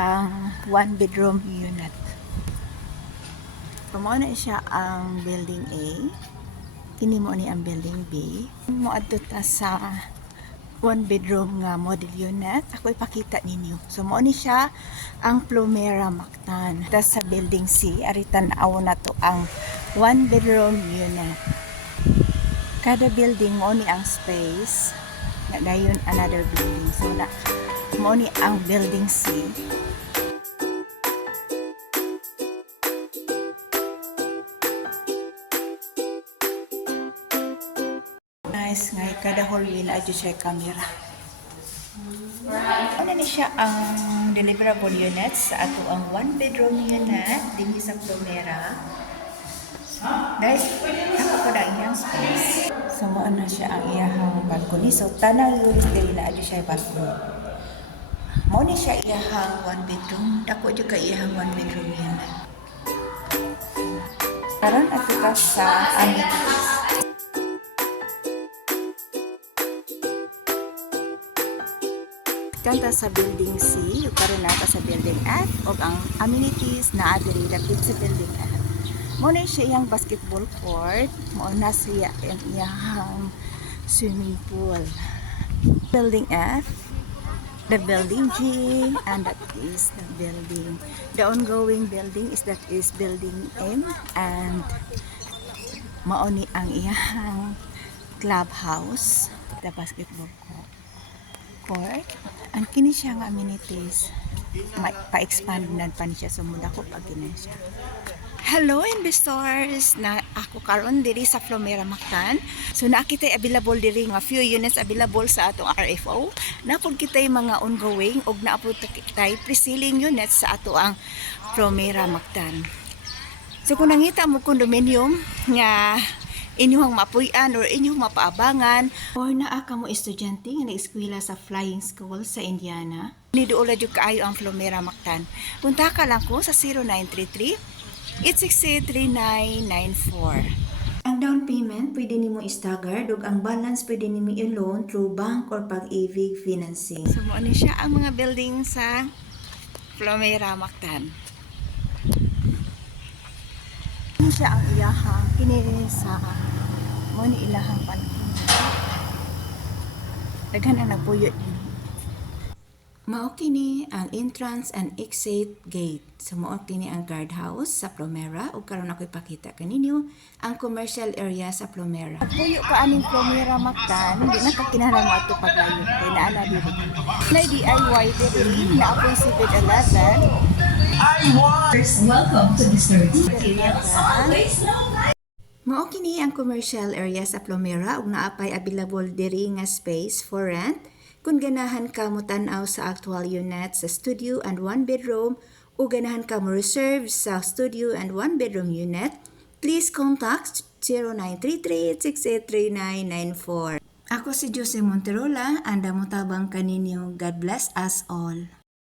ang one bedroom unit. Mao na siya ang building A. Kini mo ni ang building B. Mo adto ta sa one bedroom nga model unit. Ako ipakita ninyo. So mo ni siya ang Plumera Mactan. Tas sa building C, aritan aw na to ang one bedroom unit. Kada building mo ni ang space na dayon another building. So na mo ni ang building C. Nice nga kada hallway na adyo siya camera. Ano ni siya ang deliverable unit sa ato ang one bedroom unit dinhi sa Plumera. Guys, ako ko na iyang space. So mo na siya ang iyang balcony. So tanang unit diri na adyo siya balcony. Mo ni siya iyang one bedroom. Dako jud ka iyang one bedroom unit. Karon ato ka sa amenities. Kanta sa building C, karon na sa building F, o ang amenities na adiri dapit sa building F. Muna siya iyang basketball court, muna siya iyang swimming pool. Building F, the building G, and that is the building. The ongoing building is that is building M, and mauni ang iyang clubhouse, the basketball court. Ang kini siya nga amenities pa-expand na pa siya sumunda ko pag ginan siya. Hello investors, na ako karon diri sa Plumera Mactan. So nakita available diri nga few units available sa atong RFO. Napod kitay mga ongoing og naapod kitay pre-selling units sa ato ang Plumera Mactan. So kung nangita mo condominium nga inyong mapuy-an or inyong mapaabangan or naa ka mo estudyante nga nag-eskwela sa flying school sa Indiana, niduola jud kaayo ang Plumera Mactan. Punta ka lang ko sa 0933-868-3994. Ang down payment pwede nimo staggard ug ang balance pwede nimo i-loan through bank or pag-ibig financing. So mo ni siya ang mga building sa Plumera Mactan. Ini siya ang iyahang kini sa mo ni ilahang panahon. Daghan ang nagpuyo din. Mao kini ang entrance and exit gate. So mao kini ang guardhouse sa Plumera ug karon ako ipakita kaninyo ang commercial area sa Plumera. Puyo ka aning Plumera Mactan, di na ka kinahanglan mo ato paglayo kay naa na diri. Nay DIY diri na ako si 7-Eleven. Welcome to Mr. D. Materials always know. Mao kini ang commercial area sa Plumera ug naapay available diri nga space for rent. Kung ganahan ka mo tan-aw sa actual unit sa studio and one bedroom o ganahan ka mo reserve sa studio and one bedroom unit, please contact 0933-868-3994. Ako si Jose Monterola, anda mo tabang kaninyo. God bless us all.